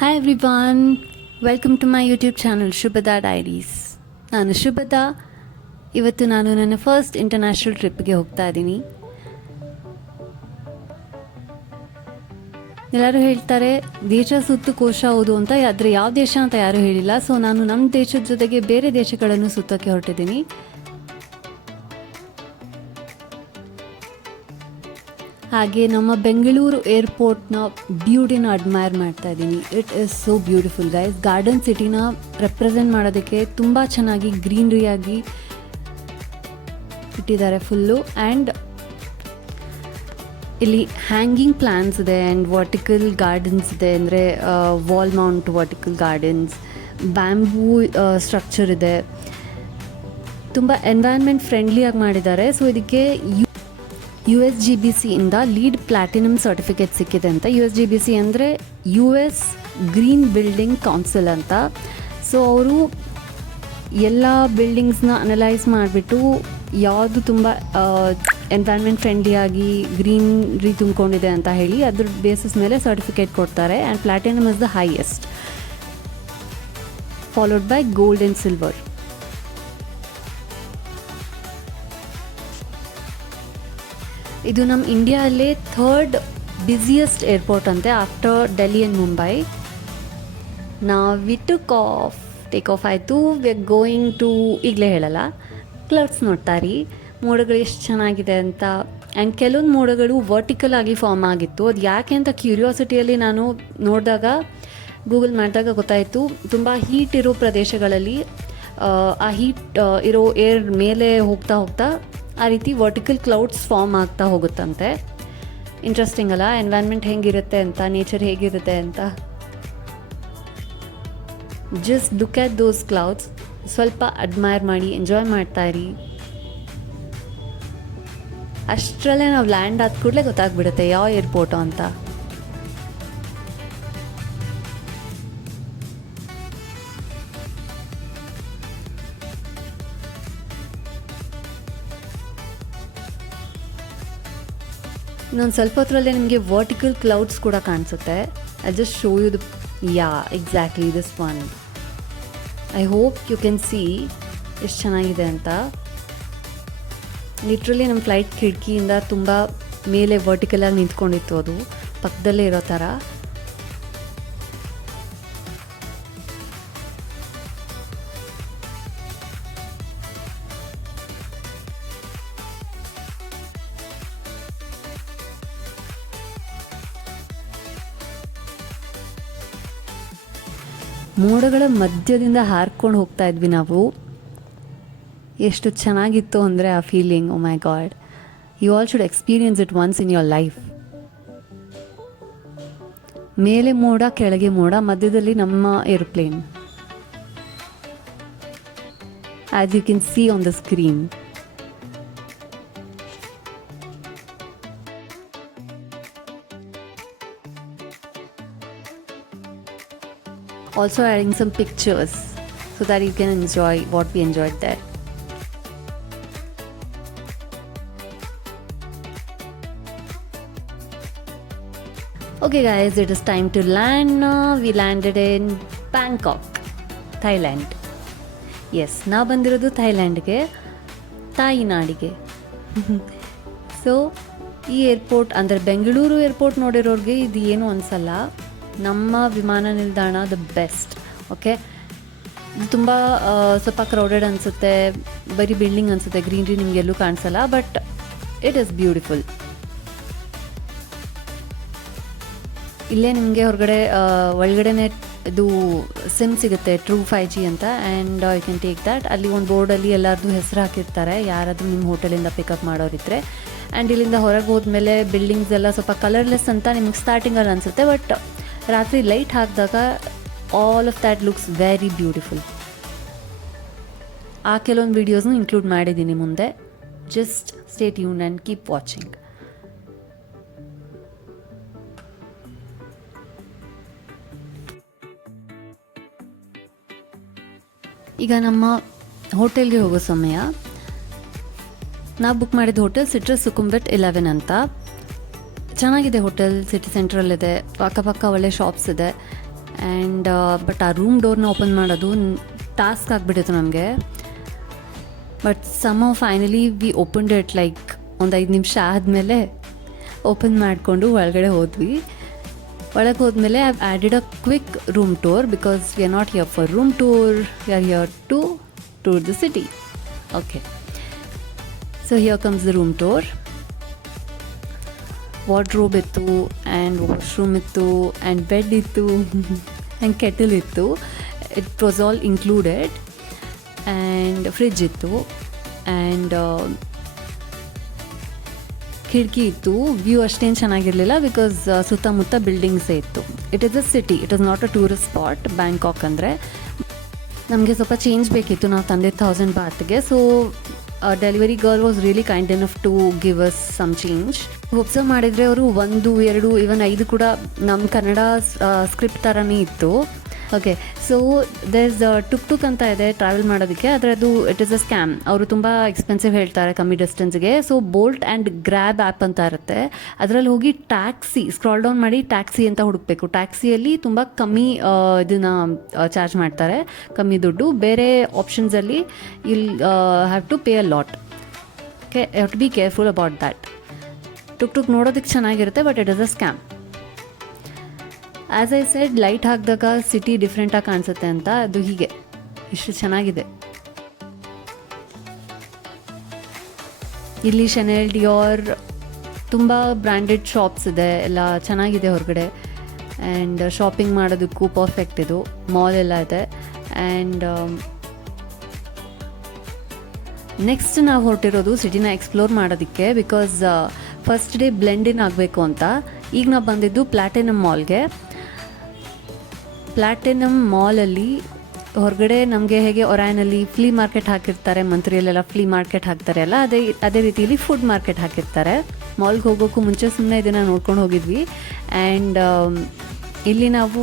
Hi everyone, welcome to my YouTube channel Shubhada Diaries. ನಾನು ಶುಭದಾ. ಇವತ್ತು ನಾನು ನನ್ನ ಫಸ್ಟ್ ಇಂಟರ್ನ್ಯಾಷನಲ್ ಟ್ರಿಪ್ಗೆ ಹೋಗ್ತಾ ಇದ್ದೀನಿ. ಎಲ್ಲರೂ ಹೇಳ್ತಾರೆ ದೇಶ ಸುತ್ತು ಕೋಶ ಓದು ಅಂತ, ಆದರೆ ಯಾವ ದೇಶ ಅಂತ ಯಾರೂ ಹೇಳಿಲ್ಲ. ಸೊ ನಾನು ನಮ್ಮ ದೇಶದ ಜೊತೆಗೆ ಬೇರೆ ದೇಶಗಳನ್ನು ಸುತ್ತೋಕ್ಕೆ ಹೊರಟಿದ್ದೀನಿ. ಹಾಗೆ ನಮ್ಮ ಬೆಂಗಳೂರು ಏರ್ಪೋರ್ಟ್ನ ಬ್ಯೂಟಿನ ಅಡ್ಮೈರ್ ಮಾಡ್ತಾ ಇದ್ದೀನಿ. It is so beautiful guys. Garden ಸಿಟಿನ ರೆಪ್ರೆಸೆಂಟ್ ಮಾಡೋದಕ್ಕೆ ತುಂಬ ಚೆನ್ನಾಗಿ ಗ್ರೀನ್ರಿಯಾಗಿ ಇಟ್ಟಿದ್ದಾರೆ ಫುಲ್ಲು. ಆ್ಯಂಡ್ ಇಲ್ಲಿ ಹ್ಯಾಂಗಿಂಗ್ ಪ್ಲ್ಯಾನ್ಸ್ ಇದೆ ಆ್ಯಂಡ್ ವರ್ಟಿಕಲ್ ಗಾರ್ಡನ್ಸ್ ಇದೆ, ಅಂದರೆ wall mount vertical gardens, bamboo structure ಇದೆ. ತುಂಬ ಎನ್ವೈರ್ನ್ಮೆಂಟ್ ಫ್ರೆಂಡ್ಲಿಯಾಗಿ ಮಾಡಿದ್ದಾರೆ. ಸೊ ಇದಕ್ಕೆ USGBC ಇಂದ ಲೀಡ್ ಪ್ಲಾಟಿನಮ್ ಸರ್ಟಿಫಿಕೇಟ್ ಸಿಕ್ಕಿದೆ ಅಂತ. USGBC ಅಂದರೆ US ಗ್ರೀನ್ ಬಿಲ್ಡಿಂಗ್ ಕೌನ್ಸಿಲ್ ಅಂತ. ಸೊ ಅವರು ಎಲ್ಲ ಬಿಲ್ಡಿಂಗ್ಸ್ನ ಅನಲೈಸ್ ಮಾಡಿಬಿಟ್ಟು ಯಾವುದು ತುಂಬ ಎನ್ವೈರ್ನ್ಮೆಂಟ್ ಫ್ರೆಂಡ್ಲಿಯಾಗಿ ಗ್ರೀನ್ರಿ ತುಂಬಿಕೊಂಡಿದೆ ಅಂತ ಹೇಳಿ ಅದ್ರ ಬೇಸಿಸ್ ಮೇಲೆ ಸರ್ಟಿಫಿಕೇಟ್ ಕೊಡ್ತಾರೆ. And platinum is the highest, followed by gold and silver. ಇದು ನಮ್ಮ ಇಂಡಿಯಾದಲ್ಲೇ ಥರ್ಡ್ ಬ್ಯುಸಿಯೆಸ್ಟ್ ಏರ್ಪೋರ್ಟ್ ಅಂತೆ, ಆಫ್ಟರ್ ಡೆಲ್ಲಿ ಆ್ಯಂಡ್ ಮುಂಬೈ. ನಾವು ಟೇಕ್ ಆಫ್ ಆಯಿತು. ವಿ ಆರ್ ಗೋಯಿಂಗ್ ಟು, ಈಗಲೇ ಹೇಳಲ್ಲ, ಕ್ಲೌಡ್ಸ್ ನೋಡ್ತಾರಿ ಮೋಡಗಳು ಎಷ್ಟು ಚೆನ್ನಾಗಿದೆ ಅಂತ. ಆ್ಯಂಡ್ ಕೆಲವೊಂದು ಮೋಡಗಳು ವರ್ಟಿಕಲ್ ಆಗಿ ಫಾರ್ಮ್ ಆಗಿತ್ತು. ಅದು ಯಾಕೆ ಅಂತ ಕ್ಯೂರಿಯಾಸಿಟಿಯಲ್ಲಿ ನಾನು ನೋಡಿದಾಗ, ಗೂಗಲ್ ಮಾಡಿದಾಗ ಗೊತ್ತಾಯಿತು, ತುಂಬ ಹೀಟ್ ಇರೋ ಪ್ರದೇಶಗಳಲ್ಲಿ ಆ ಹೀಟ್ ಇರೋ ಏರ್ ಮೇಲೆ ಹೋಗ್ತಾ ಹೋಗ್ತಾ ಆ ರೀತಿ ವರ್ಟಿಕಲ್ ಕ್ಲೌಡ್ಸ್ ಫಾರ್ಮ್ ಆಗ್ತಾ ಹೋಗುತ್ತಂತೆ. ಇಂಟ್ರೆಸ್ಟಿಂಗ್ ಅಲ್ಲ, ಎನ್ವೈರ್ನ್ಮೆಂಟ್ ಹೇಗಿರುತ್ತೆ ಅಂತ, ನೇಚರ್ ಹೇಗಿರುತ್ತೆ ಅಂತ. Just look at those clouds, ಸ್ವಲ್ಪ ಅಡ್ಮೈರ್ ಮಾಡಿ ಎಂಜಾಯ್ ಮಾಡ್ತಾ ಇರಿ. ಅಷ್ಟರಲ್ಲೇ ನಾವು ಲ್ಯಾಂಡ್ ಆದ ಕೂಡಲೇ ಗೊತ್ತಾಗ್ಬಿಡುತ್ತೆ ಯಾವ ಏರ್ಪೋರ್ಟು ಅಂತ. ಇನ್ನೊಂದು ಸ್ವಲ್ಪ ಹೊತ್ತರಲ್ಲೇ ನಿಮಗೆ ವರ್ಟಿಕಲ್ ಕ್ಲೌಡ್ಸ್ ಕೂಡ ಕಾಣಿಸುತ್ತೆ. I just show you the exactly this one. I hope you can see ಎಷ್ಟು ಚೆನ್ನಾಗಿದೆ ಅಂತ. ಲಿಟ್ರಲಿ ನಮ್ಮ ಫ್ಲೈಟ್ ಕಿಟಕಿಯಿಂದ ತುಂಬ ಮೇಲೆ ವರ್ಟಿಕಲಾಗಿ ನಿಂತ್ಕೊಂಡಿತ್ತು, ಅದು ಪಕ್ಕದಲ್ಲೇ ಇರೋ ಥರ. ಮೋಡಗಳ ಮಧ್ಯದಿಂದ ಹಾರ್ಕೊಂಡು ಹೋಗ್ತಾ ಇದ್ವಿ ನಾವು. ಎಷ್ಟು ಚೆನ್ನಾಗಿತ್ತು ಅಂದರೆ ಆ feeling, oh my God, you all should experience it once in your life. ಮೇಲೆ ಮೋಡ, ಕೆಳಗೆ ಮೋಡ, ಮಧ್ಯದಲ್ಲಿ ನಮ್ಮ aeroplane, as you can see on the screen. Also adding some pictures so that you can enjoy what we enjoyed there. Okay guys, it is time to land now. We landed in Bangkok, Thailand. Yes, ನಾ ಬಂದಿರೋದು ಥೈಲ್ಯಾಂಡ್ಗೆ, ತಾಯಿನಾಡಿಗೆ. So ಈ airport ಅಂದರೆ Bengaluru airport ನೋಡಿರೋರಿಗೆ ಇದು ಏನು ಅನಿಸಲ್ಲ. ನಮ್ಮ ವಿಮಾನ ನಿಲ್ದಾಣ ದ ಬೆಸ್ಟ್. ಓಕೆ, ಇದು ತುಂಬ ಸ್ವಲ್ಪ ಕ್ರೌಡೆಡ್ ಅನಿಸುತ್ತೆ, ಬರೀ ಬಿಲ್ಡಿಂಗ್ ಅನಿಸುತ್ತೆ, ಗ್ರೀನ್ರಿ ನಿಮಗೆಲ್ಲೂ ಕಾಣಿಸಲ್ಲ, ಬಟ್ ಇಟ್ ಈಸ್ ಬ್ಯೂಟಿಫುಲ್. ಇಲ್ಲೇ ನಿಮಗೆ ಹೊರಗಡೆ ಒಳಗಡೆನೆ ಇದು ಸಿಮ್ ಸಿಗುತ್ತೆ, ಟ್ರೂ 5G ಅಂತ. And you can take that. ಅಲ್ಲಿ ಒಂದು ಬೋರ್ಡಲ್ಲಿ ಎಲ್ಲರದ್ದು ಹೆಸರು ಹಾಕಿರ್ತಾರೆ, ಯಾರಾದರೂ ನಿಮ್ಮ ಹೋಟೆಲಿಂದ ಪಿಕಪ್ ಮಾಡೋರಿದ್ರೆ. ಆ್ಯಂಡ್ ಇಲ್ಲಿಂದ ಹೊರಗೆ ಹೋದ್ಮೇಲೆ ಬಿಲ್ಡಿಂಗ್ಸ್ ಎಲ್ಲ ಸ್ವಲ್ಪ ಕಲರ್ಲೆಸ್ ಅಂತ ನಿಮ್ಗೆ ಸ್ಟಾರ್ಟಿಂಗಲ್ಲಿ ಅನಿಸುತ್ತೆ, ಬಟ್ ರಾತ್ರಿ ಲೈಟ್ ಹಾಕಿದಾಗ all of that looks very beautiful. ಆ ಕೆಲವೊಂದು ವೀಡಿಯೋಸ್ನು ಇನ್ಕ್ಲೂಡ್ ಮಾಡಿದ್ದೀನಿ ಮುಂದೆ. Just stay tuned and keep watching. ಈಗ ನಮ್ಮ ಹೋಟೆಲ್ಗೆ ಹೋಗೋ ಸಮಯ. ನಾವು ಬುಕ್ ಮಾಡಿದ ಹೋಟೆಲ್ ಸಿಟ್ರಸ್ ಸುಕುಂವಿಟ್ 11 ಅಂತ. ಚೆನ್ನಾಗಿದೆ ಹೋಟೆಲ್, ಸಿಟಿ ಸೆಂಟ್ರಲ್ಲಿದೆ, ಅಕ್ಕಪಕ್ಕ ಒಳ್ಳೆ ಶಾಪ್ಸ್ ಇದೆ. ಆ್ಯಂಡ್ ಬಟ್ ಆ ರೂಮ್ ಡೋರ್ನ ಓಪನ್ ಮಾಡೋದು ಟಾಸ್ಕ್ ಆಗಿಬಿಟ್ಟಿತ್ತು ನಮಗೆ. But finally we opened it like ಒಂದು 5 ನಿಮಿಷ ಆದಮೇಲೆ ಓಪನ್ ಮಾಡಿಕೊಂಡು ಒಳಗಡೆ ಹೋದ್ವಿ. ಒಳಗೆ ಹೋದ್ಮೇಲೆ I added a quick room tour because we are not here for room tour, we are here to tour the city. Okay, so here comes the room tour. Wardrobe ಇತ್ತು and washroom ಇತ್ತು and bed ಇತ್ತು and kettle ಇತ್ತು. It was all included. And fridge ಇತ್ತು and ಕಿಟಕಿ ಇತ್ತು. View ಅಷ್ಟೇನು ಚೆನ್ನಾಗಿರಲಿಲ್ಲ because ಸುತ್ತಮುತ್ತ ಬಿಲ್ಡಿಂಗ್ಸೇ ಇತ್ತು. It is a city, it is not a tourist spot Bangkok ಅಂದರೆ. ನಮಗೆ ಸ್ವಲ್ಪ ಚೇಂಜ್ ಬೇಕಿತ್ತು, ನಾವು ತಂದಿದ್ದು 1000 ಬಾತ್ಗೆ. So delivery girl was really kind enough to give us some change. Observe ಮಾಡಿದರೆ ಅವರು 1, 2, ಈವನ್ 5 ಕೂಡ ನಮ್ಮ ಕನ್ನಡ ಸ್ಕ್ರಿಪ್ಟ್ ಥರನೇ ಇತ್ತು. Okay, so there is tuk ಅಂತ ಇದೆ ಟ್ರಾವೆಲ್ ಮಾಡೋದಕ್ಕೆ, ಆದರೆ ಅದು ಇಟ್ ಈಸ್ ಅ ಸ್ಕ್ಯಾಮ್. ಅವರು ತುಂಬ ಎಕ್ಸ್ಪೆನ್ಸಿವ್ ಹೇಳ್ತಾರೆ ಕಮ್ಮಿ ಡಿಸ್ಟೆನ್ಸ್ಗೆ. So Bolt and Grab app ಅಂತ ಇರುತ್ತೆ, ಅದರಲ್ಲಿ ಹೋಗಿ ಟ್ಯಾಕ್ಸಿ ಸ್ಕ್ರಾಲ್ ಡೌನ್ ಮಾಡಿ ಟ್ಯಾಕ್ಸಿ ಅಂತ ಹುಡುಕಬೇಕು. ಟ್ಯಾಕ್ಸಿಯಲ್ಲಿ ತುಂಬ ಕಮ್ಮಿ ಇದನ್ನು ಚಾರ್ಜ್ ಮಾಡ್ತಾರೆ, ಕಮ್ಮಿ ದುಡ್ಡು. ಬೇರೆ ಆಪ್ಷನ್ಸಲ್ಲಿ will have to pay a lot. Okay, have to be careful about that. Tuk ನೋಡೋದಕ್ಕೆ ಚೆನ್ನಾಗಿರುತ್ತೆ, but it is a scam. As I said, light ಹಾಕಿದಾಗ ಸಿಟಿ ಡಿಫ್ರೆಂಟಾಗಿ ಕಾಣಿಸುತ್ತೆ ಅಂತ. ಅದು ಹೀಗೆ ಇಷ್ಟು ಚೆನ್ನಾಗಿದೆ. ಇಲ್ಲಿ ಶನೆಲ್, ಡಿಯೋರ್, ತುಂಬ ಬ್ರ್ಯಾಂಡೆಡ್ ಶಾಪ್ಸ್ ಇದೆ, ಎಲ್ಲ ಚೆನ್ನಾಗಿದೆ ಹೊರಗಡೆ. ಆ್ಯಂಡ್ ಶಾಪಿಂಗ್ ಮಾಡೋದಕ್ಕೂ ಪರ್ಫೆಕ್ಟ್ ಇದು. ಮಾಲ್ ಎಲ್ಲ ಇದೆ. ಆ್ಯಂಡ್ ನೆಕ್ಸ್ಟ್ ನಾವು ಹೊರಟಿರೋದು ಸಿಟಿನ ಎಕ್ಸ್ಪ್ಲೋರ್ ಮಾಡೋದಕ್ಕೆ, because first day blend in ಆಗಬೇಕು ಅಂತ. ಈಗ ನಾವು ಬಂದಿದ್ದು ಪ್ಲಾಟಿನಮ್ ಮಾಲ್ಗೆ. ಪ್ಲಾಟಿನಮ್ ಮಾಲಲ್ಲಿ ಹೊರಗಡೆ ನಮಗೆ ಹೇಗೆ ಒರಾಯ್ನಲ್ಲಿ ಫ್ಲೀ ಮಾರ್ಕೆಟ್ ಹಾಕಿರ್ತಾರೆ, ಮಂತ್ರಿಯಲ್ಲೆಲ್ಲ ಫ್ಲೀ ಮಾರ್ಕೆಟ್ ಹಾಕ್ತಾರೆ ಅಲ್ಲ, ಅದೇ ರೀತಿಯಲ್ಲಿ ಫುಡ್ ಮಾರ್ಕೆಟ್ ಹಾಕಿರ್ತಾರೆ. ಮಾಲ್ಗೆ ಹೋಗೋಕ್ಕೂ ಮುಂಚೆ ಸುಮ್ಮನೆ ಇದನ್ನು ನೋಡ್ಕೊಂಡು ಹೋಗಿದ್ವಿ. ಆ್ಯಂಡ್ ಇಲ್ಲಿ ನಾವು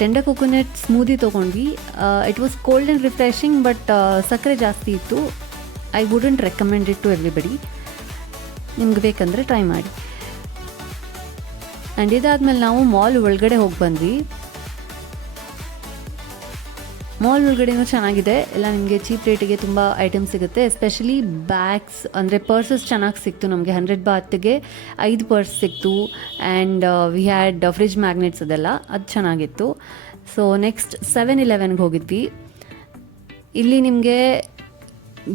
ಟೆಂಡರ್ ಕೊಕೊನಟ್ ಸ್ಮೂದಿ ತೊಗೊಂಡ್ವಿ. It was cold and refreshing, but ಸಕ್ಕರೆ ಜಾಸ್ತಿ ಇತ್ತು. I wouldn't recommend it to everybody. ನಿಮ್ಗೆ ಬೇಕಂದರೆ ಟ್ರೈ ಮಾಡಿ. ಆ್ಯಂಡ್ ಇದಾದಮೇಲೆ ನಾವು ಮಾಲ್ ಒಳಗಡೆ ಹೋಗಿ ಬಂದ್ವಿ. ಮಾಲ್ ಒಳಗಡೆನೂ ಚೆನ್ನಾಗಿದೆ, ಎಲ್ಲ ನಿಮಗೆ ಚೀಪ್ ರೇಟಿಗೆ ತುಂಬ ಐಟಮ್ಸ್ ಸಿಗುತ್ತೆ. ಎಸ್ಪೆಷಲಿ ಬ್ಯಾಗ್ಸ್, ಅಂದರೆ ಪರ್ಸಸ್ ಚೆನ್ನಾಗಿ ಸಿಕ್ತು ನಮಗೆ. 100 ಬಾತ್ಗೆ 5 ಪರ್ಸ್ ಸಿಕ್ತು. And we had fridge magnets, ಅದೆಲ್ಲ ಅದು ಚೆನ್ನಾಗಿತ್ತು. ಸೊ ನೆಕ್ಸ್ಟ್ 7-Elevenಗೆ ಹೋಗಿದ್ವಿ. ಇಲ್ಲಿ ನಿಮಗೆ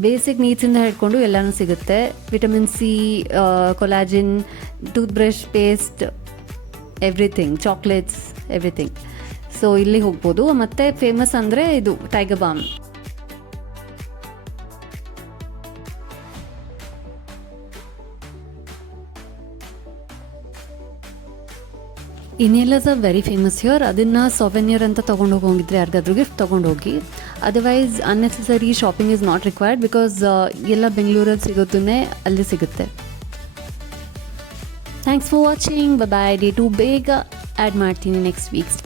ಬೇಸಿಕ್ ನೀಡ್ಸಿಂದ ಹಿಡ್ಕೊಂಡು ಎಲ್ಲನೂ ಸಿಗುತ್ತೆ. Vitamin C, collagen, toothbrush, paste, everything, chocolates, everything. So ಇಲ್ಲಿ ಹೋಗ್ಬೋದು. ಮತ್ತು ಫೇಮಸ್ ಅಂದರೆ ಇದು ಟೈಗರ್ ಬಾಮ್. ಇನ್ನೆಲ್ಲಸ್ ಆರ್ ವೆರಿ ಫೇಮಸ್ ಹಿಯರ್. ಅದನ್ನು ಸೊವೆನಿಯರ್ ಅಂತ ತೊಗೊಂಡು ಹೋಗಿದ್ರೆ ಯಾರಿಗಾದ್ರೂ ಗಿಫ್ಟ್ ತೊಗೊಂಡೋಗಿ. Otherwise unnecessary shopping is not required, because ಎಲ್ಲ ಬೆಂಗಳೂರಲ್ಲಿ ಸಿಗೋದನ್ನೇ ಅಲ್ಲಿ ಸಿಗುತ್ತೆ. Thanks for watching. Bye. Day 2 ಬೇಗ ಆ್ಯಡ್ ಮಾಡ್ತೀನಿ ನೆಕ್ಸ್ಟ್ ವೀಕ್ಸ್.